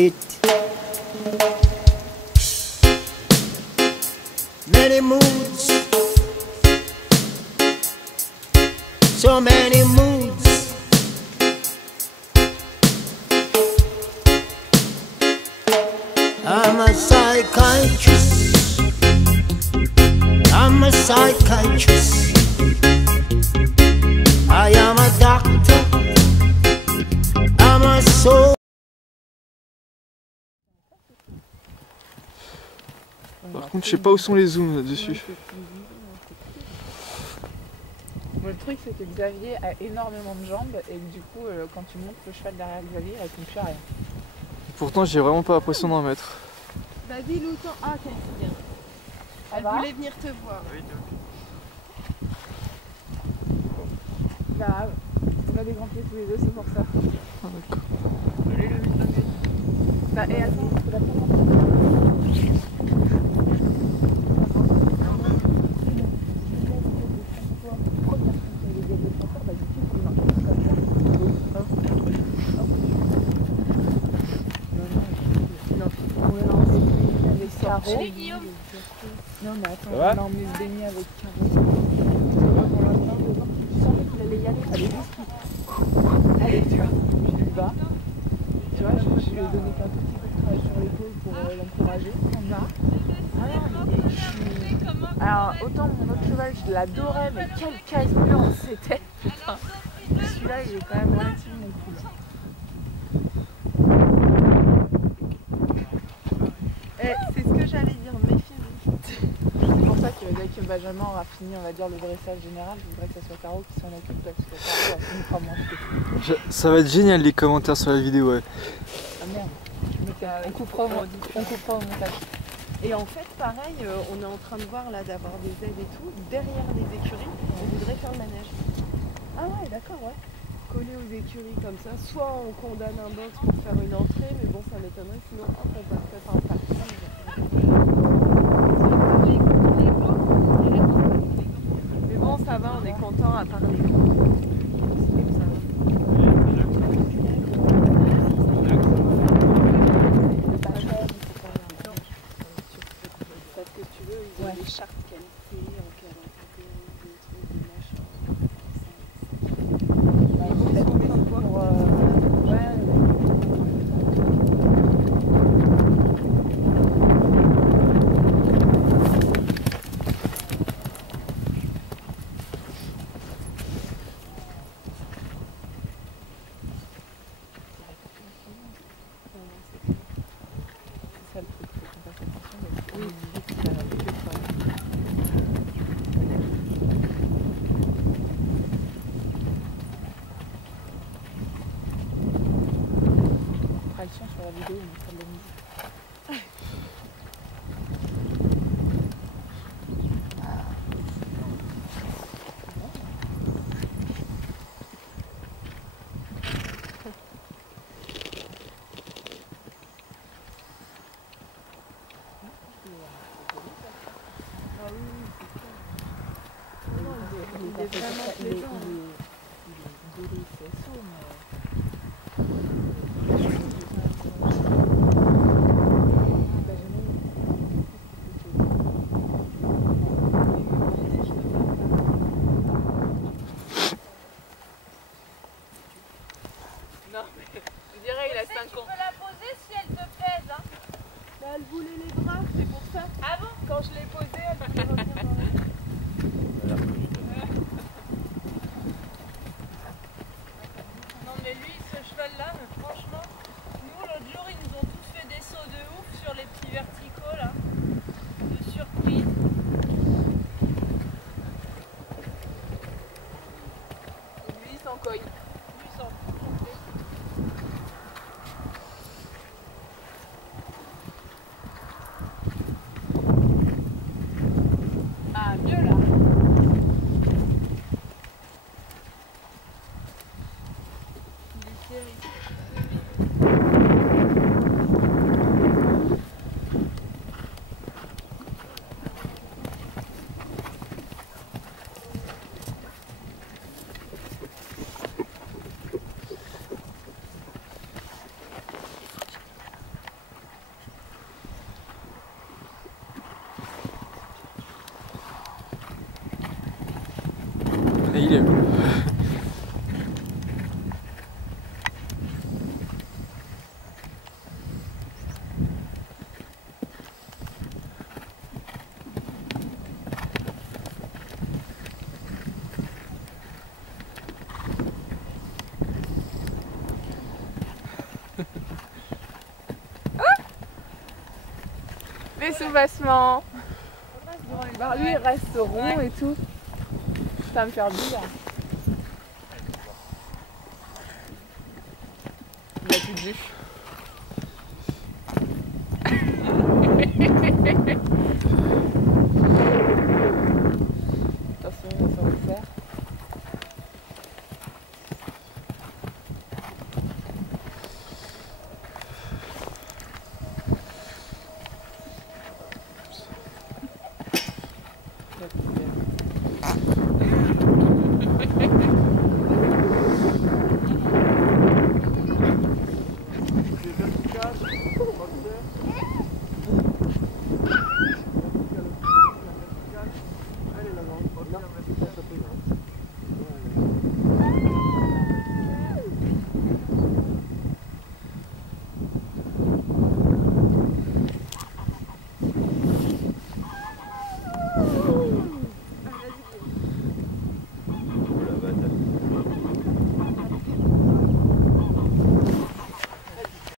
hit. Many moods, so many moods. I'm a psychiatrist. I'm a psychiatrist. I am a doctor. I'm a soul. Par contre, je sais pas où sont les zooms là-dessus. Le truc, c'est que Xavier a énormément de jambes et que du coup, quand tu montes le cheval derrière Xavier, il ne tient plus à rien. Pourtant, j'ai vraiment pas l'impression d'en mettre. Vas-y, Louton. Ah, ok, c'est bien. Elle voulait venir te voir. Bah, on a des grands pieds tous les deux, c'est pour ça. Ah, d'accord. Bah, et attends, c'est la première. Salut Guillaume. Non mais attends, on a emmené le baigner avec Caro. Tu sentais qu'il allait y aller. Allez, vite. Allez, tu vois, je lui bats. Tu vois, je lui ai donné qu'un tout petit peu de travail sur l'épaule pour l'encourager. On a. Alors, autant mon autre cheval, je l'adorais, mais quelle caisse blanche c'était. Putain. Celui-là, il est quand même relativement cool. C'est ce que j'allais dire, méfiez-vous. C'est pour ça que dès que Benjamin aura fini, on va dire, le dressage général, je voudrais que ce soit Caro qui s'en occupe parce que Caro a fini par moins. Ça va être génial les commentaires sur la vidéo, ouais. Ah merde, on coupera au montage. Et en fait, pareil, on est en train de voir là d'avoir des aides et tout. Derrière les écuries, on voudrait faire le manège. Ah ouais, d'accord, ouais. Coller aux écuries comme ça. Soit on condamne un box pour faire une entrée, mais bon, ça m'étonnerait. Sinon, hop, on passerait par le parking. Mais bon, ça va, on est content à part les parce que tu veux, ils ont des chartes qualité en 41, des trucs, des machins. C'est ça le truc, faut qu'on fasse attention, mais oui, c'est la vie de travail. On fera le son sur la vidéo, on mettra de la musique. Il est vraiment plaisant. Il est délicieux, non, mais je dirais il a 5 ans. Tu peux la poser si elle te pèse, hein. Bah, elle voulait les bras, c'est pour ça. Ah bon? Quand je l'ai posée, elle voulait revenir dans la... Non mais Et il aime. Les soubassements. Lui il reste rond et tout. Ça va me faire bizarre. Il a tout vu.